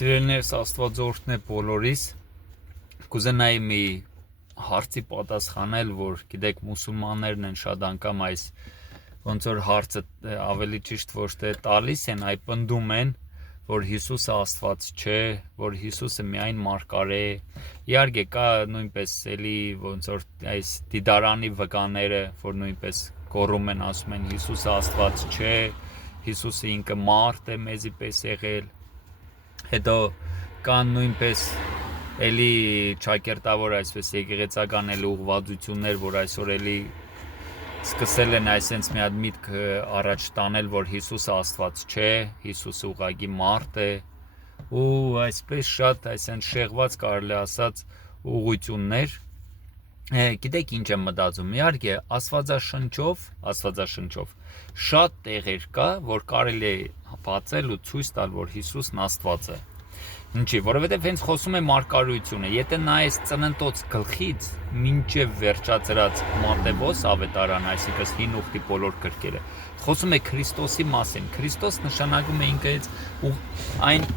Սիրելիներս, Աստվածորդն է բոլորիս, կուզենայի մի հարցի պատասխանել, որ գիտեք մուսուլմաններն են շատ անգամ այս ոնց որ հարցը ավելի ճիշտ ոչ թե տալիս են, այլ պնդում են, որ Հիսուսը Աստված չէ, որ Հիսուսը միայն մարգարե է։ Իհարկե կա նույնպես էլի ոնց որ այս դիդարանի վկաները, որ նույնպես գոռում են, ասում են Հիսուսը Աստված չէ, Հիսուսը ինքը մարդ է մեզի պես եղել։ Հետո կան նույնպես էլի ճակերտավոր այսպես եկեղեցական էլ ուղղվածություններ, որ այսօր էլի սկսել են այսենց մի հատ միտք առաջ տանել, որ Հիսուսը Աստված չէ, Հիսուսը ուղղակի մարդ է, ու այսպես շատ այսենց շեղված կարելի ասած ուղղություններ։ Գիտեք ինչ եմ մտածում, իհարկե Աստվածաշնչով շատ տեղեր կա, որ կարելի է բացել ու ցույց տալ, որ Հիսուսն Աստված է։ Ինչի, որովհետև հենց խոսում է մարգարեությունը, եթե նայես ծննդոց գլխից մինչև վերջացրած Մատթեոս ավետարան, այսինքն հին ուխտի բոլոր գրքերը, խոսում է Քրիստոսի մասին։ Քրիստոս նշանակում է ինքը այն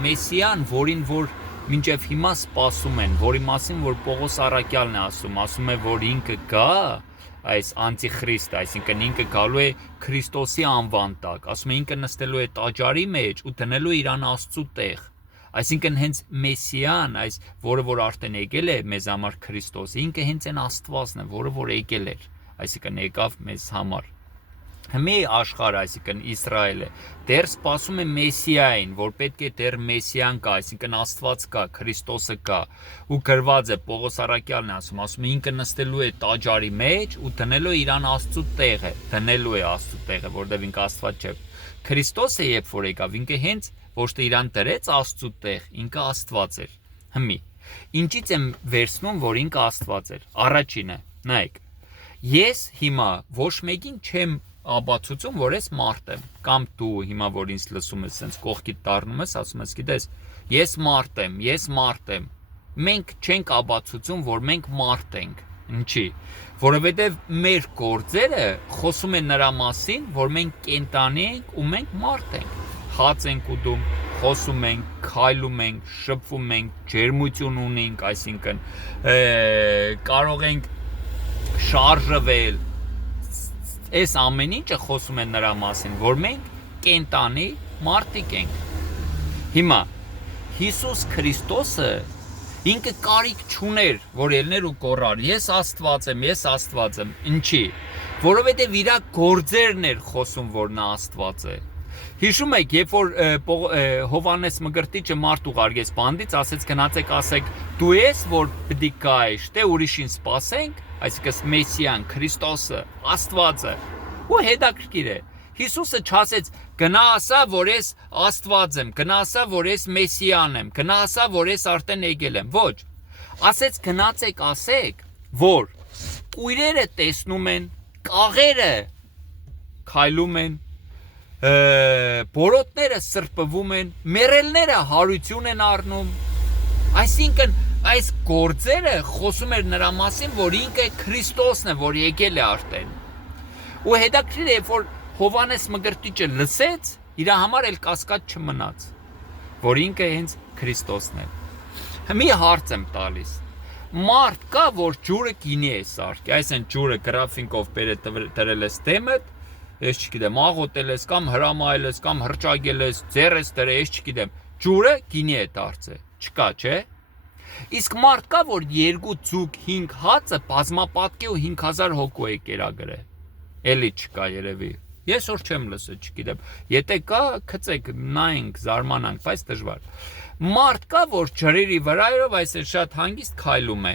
Մեսիան, որին որ մինչև հիմա սպասում են, որի մասին որ Պողոս առաքյալն է ասում է, որ ինքը գա, այս անտիխրիստ, այսինքն ինքը գալու է Քրիստոսի անվան տակ, ասում է ինքը նստելու է տաճարի մեջ ու դնելու իրան Աստծու տեղ, այսինքն հենց Մեսիան, այս որը որ արդեն եկել է մեզ համար Քրիստոս, ինքը հենց այն Աստվածն է, որը որ եկել էր, այսինքն եկավ մեզ համար։ Մի աշխարհ, այսինքն Իսրայելը դեռ սպասում է Մեսիային, որ պետք է դեռ Մեսիան կա, այսինքն Աստված կա, Քրիստոսը կա, ու գրված է Պողոս առաքյալն է ասում է ինքը նստելու է տաճարի մեջ ու դնելու իրան Աստծու տեղը, որտեղ ինքը Աստված չէ։ Քրիստոսը երբ որ եկավ, ինքը հենց ոչ թե իրան դրեց Աստծու տեղ, ինքը Աստված էր։ Հիմի, ինչից եմ վերցնում, որ ինքը Աստված էր։ Առաջինը, նայեք, ես հիմա ոչ մեկին չեմ աբացուցում, որ ես մարդ եմ, կամ դու հիմա որ ինձ լսում ես, sense կողքիդ դառնում ես, ասում ես, գիտես, ես մարդ եմ, մենք չենք աբացուցում, որ մենք մարդ ենք, ինչի, որովհետև մեր գործերը խոսում են նրա մասին, որ մենք կենտանի ենք ու մենք մարդ ենք, հաց ենք ուտում, խոսում ենք, քայլում ենք, շփվում ենք, ջերմություն ունենք, այսինքն կարող ենք շարժվել, այս ամեն ինչը խոսում են նրա մասին, որ մենք կենտանի մարդիկ ենք։ Հիմա Հիսուս Քրիստոսը ինքը կարիք չուներ, որ ելներ ու կորար, ես Աստված եմ, ինչի, որովհետև իր գործերն էր խոսում, որ նա Աստված է։ Հիշում եք, երբ որ Հովհաննես Մկրտիչը մարդ ուղարկեց բանդից, ասեց գնացեք ասեք, դու ես որ պիտի գայиш, թե ուրիշին սպասենք, այսինքն Մեսիան, Քրիստոսը, Աստվածը, ու հետաքրքիր է։ Հիսուսը չասեց գնա ասա, որ ես Աստված եմ, գնա ասա, որ ես Մեսիան եմ, գնա ասա, որ ես արդեն եկել եմ, ոչ։ Ասեց գնացեք ասեք, որ կույրերը տեսնում են, կաղերը քայլում են, բորոտները սրբվում են, մեռելները հարություն են առնում, այսինքն այս գործերը խոսում էր նրա մասին, որ ինքը Քրիստոսն է, որ եկել է արդեն։ Ու հետաքրքիր է, որ Հովհաննես Մկրտիչը լսեց, իր համար էլ կասկած չմնաց, որ ինքը հենց Քրիստոսն է։ Մի հարց եմ տալիս։ Մարդ կա, որ ջուրը գինի է սարքի, այսինքն ջուրը գրաֆինկով դրել ես դեմդ, ես չգիտեմ, աղոտել ես կամ հրամայել ես կամ հրճագել ես, ձեռ ես դրել, ես չգիտեմ, ջուրը գինի է դարձել, չկա, չէ։ Իսկ մարդ կա, որ 2 ձուկ 5 հացը բազմապատկի ու 5000 հոգու է կերակրել։ Էլի չկա երևի։ Ես որ չեմ լսել, չգիտեմ։ Եթե կա, գցեք, նայենք, զարմանանք, բայց դժվար։ Մարդ կա, որ ջրերի վրայով այսպես շատ հանգիստ քայլում է։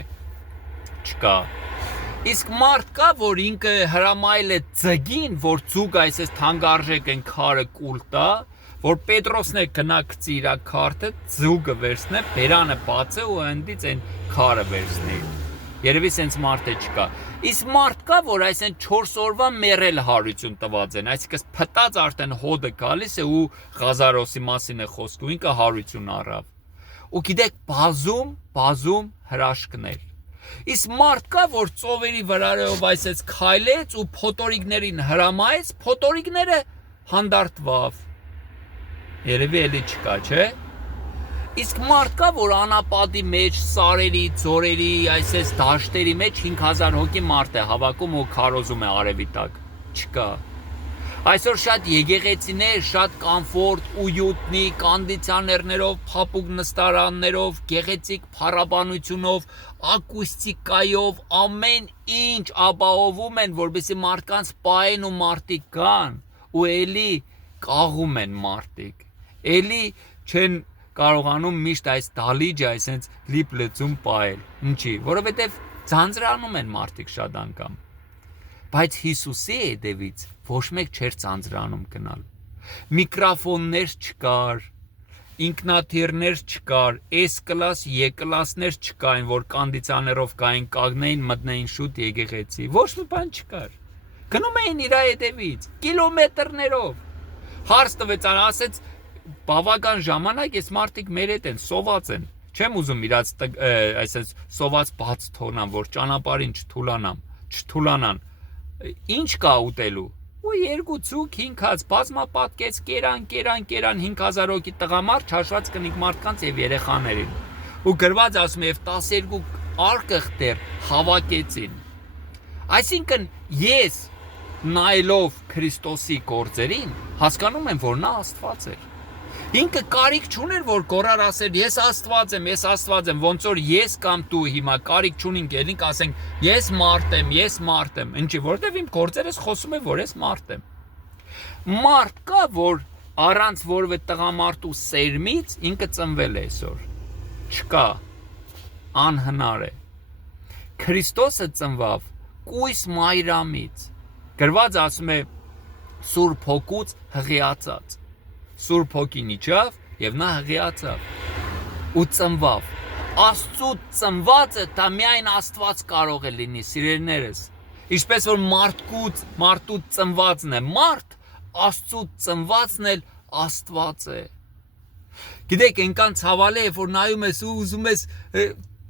Չկա։ Իսկ մարդ կա, որ ինքը հրամայել է ձգին, որ ձուկ այսպես թանկարժեք են քարը կուլ տա, որ Պետրոսն է գնա գցի իր քարտը, ձուկը վերցնե, բերանը բացե ու այնտից այն քարը վերցնի։ Երևի sense մարդ է չկա։ Իսկ մարդ կա, որ այսեն 4 օրվա մեռել հարություն տված են, այսինքն փտած արդեն հոդը գալիս է ու Ղազարոսի մասին է խոսք ու ինքը հարություն առավ։ Ու գիտեք, բազում հրաշքներ։ Իսկ մարդ կա, որ ծովերի վրայով այսպես քայլեց ու փոթորիկներին հրամայեց, փոթորիկները հանդարտվավ։ Երևի էլի չկա, չէ՞։ Իսկ մարդ կա, որ անապատի մեջ, սարերի, ձորերի, այսպես դաշտերի մեջ 5000 հոգի մարդ է հավաքում ու քարոզում է արևի տակ։ Չկա։ Այսօր շատ եկեղեցիներ, շատ կոմֆորտ, ույուտնի, կոնդիցիոներներով, փափուկ նստարաններով, գեղեցիկ փառաբանությունով, ակուստիկայով, ամեն ինչ ապահովում են, որպեսզի մարդկանց պահեն ու մարդիկ գան, ու էլի կաղում են մարդիկ։ Էլի չեն կարողանում միշտ այս դալիճը այսպես լիպ լծում պահել։ Ինչի՞, որովհետև ձանձրանում են մարդիկ շատ անգամ։ Բայց Հիսուսի հետևից ոչ մեկ չէր ձանձրանում գնալ։ Միկրոֆոններ չկար, ինքնաթիռներ չկար, S-կլաս, E-կլասներ չկային, որ կոնդիցիոներով կային, կանգնեին, մտնեին շուտ եկեղեցի։ Ոչ մի բան չկար։ Գնում էին իր հետևից, կիլոմետրներով։ Հարց տվեց, ասեց, բավական ժամանակ այս մարդիկ մեր հետ են, սոված են։ Չեմ ուզում իրաց այսպես սոված բաց թողնամ, որ ճանապարհին չթուլանան։ Ինչ կա ուտելու։ Ու երկու ցուկ 5 հաց բազմապատկեց, կերան 5000 հոգի տղամարդ չաշված կնիկ մարդկանց եւ երեխաներին։ Ու գրված ասում է 12 արկղտեր հավաքեցին։ Այսինքն ես նայելով Քրիստոսի գործերին հասկանում եմ, որ նա Աստված էր։ Ինքը կարիք չուներ, որ գոռար ասեր ես Աստված եմ, ոնց որ ես կամ դու հիմա կարիք չունենք, ելինք ասենք ես մարդ եմ, ինչի, որովհետև իմ գործերս խոսում է, որ ես մարդ եմ։ Մարդ կա, որ առանց որևէ տղամարդու սերմից ինքը ծնվել է այսօր։ Չկա, անհնար է։ Քրիստոսը ծնվավ կույս մայրամից։ Գրված ասում է Սուրբ Հոգուց հղիացած։ Սուրբ Հոգին իջավ եւ նա հղիացավ ու ծնվավ։ Աստծու ծնվածը դա միայն Աստված կարող է լինի, սիրելիներս։ Ինչպես որ մարդու ծնվածն է մարդ, Աստծու ծնվածն էլ Աստված է։ Գիտեք, այնքան ցավալի է, որ նայում ես ու ուզում ես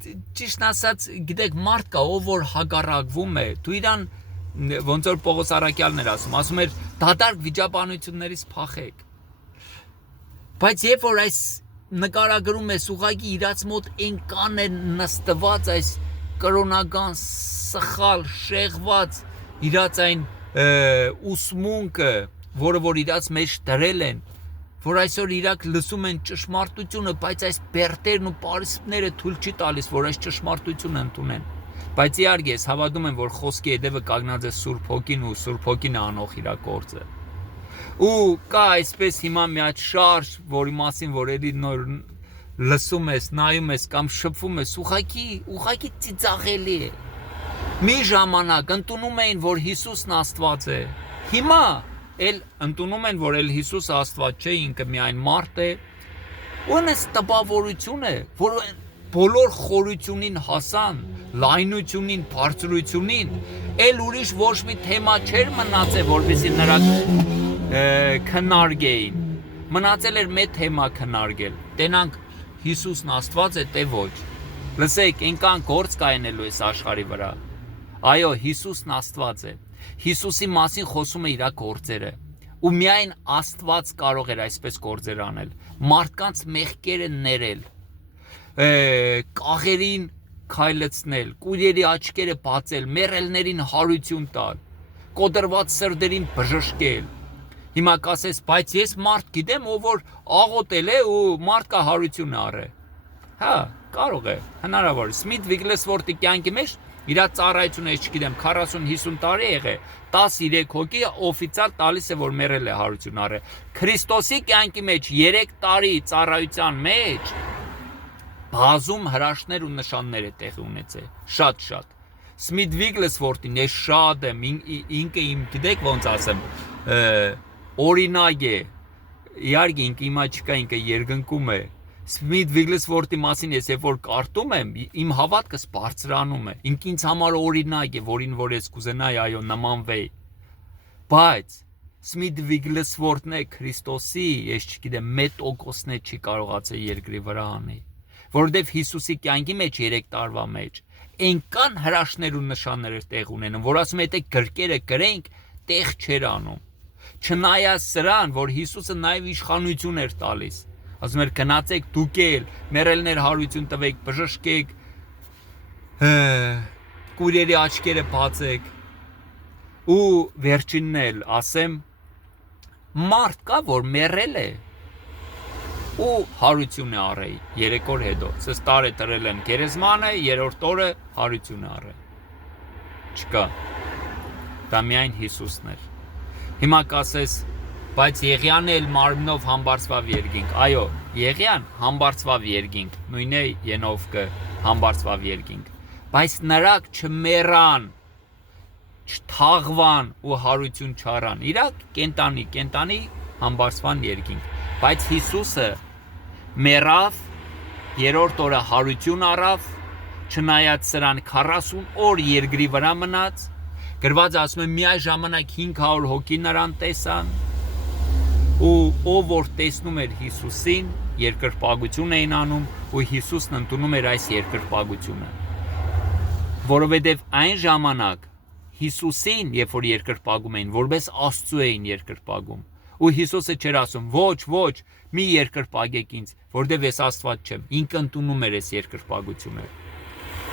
ճիշտ ասած, գիտեք, մարդ կա, ով որ հագարակվում է, դու իրան ոնց որ Պողոս Արաքյալն էր ասում էր դատարկ վիճաբանություններից փախեք։ Բայց երբ որ այս նկարագրում ես ուղղակի իրաց մոտ այնքան է նստված այս կրոնական սխալ շեղված իրաց այն ուսմունքը, որը որ իրաց մեջ դրել են, որ այսօր իրաք լսում են ճշմարտությունը, բայց այս բերտերն ու պարիսպները թույլ չի տալիս, որ այս ճշմարտությունը ընդունեն։ Բայց իհարկե ես հավատում եմ, որ խոսքի հետևը կանգնած է Սուրբ Հոգին ու Սուրբ Հոգին անող իր գործը։ Ու կա այսպես հիմա մի հատ շարժ, որի մասին որ էլի նոր լսում ես, նայում ես կամ շփվում ես, ուղղակի ծիծաղելի է։ Մի ժամանակ ընդունում էին, որ Հիսուսն Աստված է։ Հիմա էլ ընդունում են, որ էլ Հիսուսը Աստված չէ, ինքը միայն մարդ է։ Ու այս տպավորություն է, որ բոլոր խորությունին հասան, լայնությունին, բարձրությունին, էլ ուրիշ ոչ մի թեմա չէր մնացել, որպեսզի նրանք քննարկեին։ Մնացել էր մեծ թեմա քննարկել։ Տենանք Հիսուսն Աստված է, թե ոչ։ Լսեք, այնքան գործ կայնելու այս աշխարհի վրա։ Այո, Հիսուսն Աստված է։ Հիսուսի մասին խոսում է իր գործերը։ Ու միայն Աստված կարող էր այսպես գործեր անել։ Մարդկանց մեղքերը ներել, կաղերին քայլեցնել, կույրերի աչքերը բացել, մեռելներին հարություն տալ, կոտրված սրտերին բժշկել։ Հիմա կասես, բայց ես մարդ գիտեմ, ով որ աղոթել է ու մարդկա հարություն առե։ Հա, կարող է, հնարավոր։ Սմիթ Վիգլեսվորթի կյանքի մեջ իր ծառայությունը, չգիտեմ, 40-50 տարի եղե, 13 հոգի օֆիցիալ տալիս է, որ մեռել է հարություն առե։ Քրիստոսի կյանքի մեջ 3 տարի ծառայության մեջ բազում հրաշքներ ու նշաններ է տեղի ունեցել, շատ։ Սմիթ Վիգլեսվորթին ես շատ եմ, ինքը իմ գիտեք ոնց ասեմ, օրինակ է, իհարկե ինքը հիմա չկա, ինքը երկնքում է։ Սմիթ Վիգլեսվորթի մասին ես երբ որ կարդում եմ, իմ հավատքս բարձրանում է։ Ինձ համար օրինակ է, որին որ ես կուզենայի այո նմանվեի։ Բայց Սմիթ Վիգլեսվորթն է Քրիստոսի, ես չգիտեմ, 1% չի կարողացել երկրի վրա անել։ Որովհետև Հիսուսի կյանքի մեջ 3 տարվա մեջ այնքան հրաշքներ ու նշաններ էր տեղ ունենում, որ ասում է, եթե գրկերը գրենք, տեղ չեր անում։ Չնայած սրան, որ Հիսուսը նաև իշխանություն էր տալիս։ Ասում էր գնացեք դուք էլ մեռելներ հարություն տվեք, բժշկեք, կուրերի աչքերը բացեք։ Ու վերջինն էլ ասեմ, մարդ կա, որ մեռել է ու հարություն է առել 3 օր հետո։ Սս տարե տրել են գերեզմանը, 3-րդ օրը հարություն է առել։ Չկա։ Դա միայն Հիսուսն էր։ Հիմա կասես, բայց Եղիան էլ մարմնով համբարձվավ երկինք։ Այո, Եղիան համբարձվավ երկինք, նույն է Ենովկը համբարձվավ երկինք։ Բայց նրանք չմեռան, չթաղվան ու հարություն չառան։ Իրաք կենտանի համբարձվան երկինք։ Բայց Հիսուսը մեռավ, 3-րդ օրը հարություն առավ, չնայած սրան 40 օր երկրի վրա մնաց, գրված ասում է միաժամանակ 500 հոգի նրան տեսան, ու ով որ տեսնում էր Հիսուսին, երկրպագություն էին անում, ու Հիսուսն ընդունում էր այս երկրպագությունը։ Որովհետև այն ժամանակ Հիսուսին, երբ որ երկրպագում էին, որպես Աստծու էին երկրպագում, ու Հիսուսը չէր ասում, ոչ, մի երկրպագեք ինձ, որտեվ ես Աստված չեմ, ինքը ընդունում էր այս երկրպագությունը։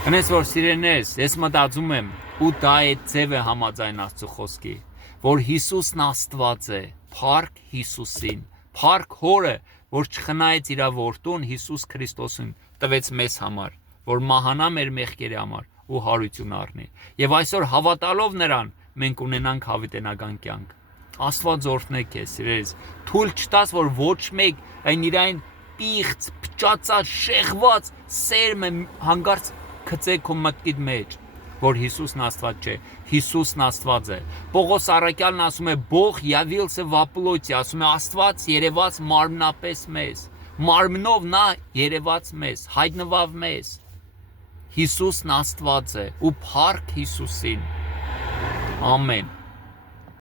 Հենց որ սիրելիներս, ես մտածում եմ, ու դա է ձևը համաձայն Աստծո խոսքի, որ Հիսուսն Աստված է, փառք Հիսուսին, փառք Հորը, որ չխնայեց իր որդուն Հիսուս Քրիստոսին, տվեց մեզ համար, որ մահանա մեր մեղքերի համար ու հարություն առնի։ Եվ այսօր հավատալով նրան, մենք ունենանք հավիտենական կյանք։ Աստված օրհնեք քեզ, սիրելիս, թույլ չտաս, որ ոչ մեկ այն իրային պիղծ, փճացած, շեղված սերմը հանգարց գցե քո մտքիդ մեջ, որ Հիսուսն Աստված չէ, Հիսուսն Աստված է։ Պողոս առաքյալն ասում է, Բող явился во плоти, ասում է Աստված երևաց մարմնապես մեզ, մարմնով նա երևաց մեզ, հայտնվավ մեզ։ Հիսուսն Աստված է ու փառք Հիսուսին։ Ամեն։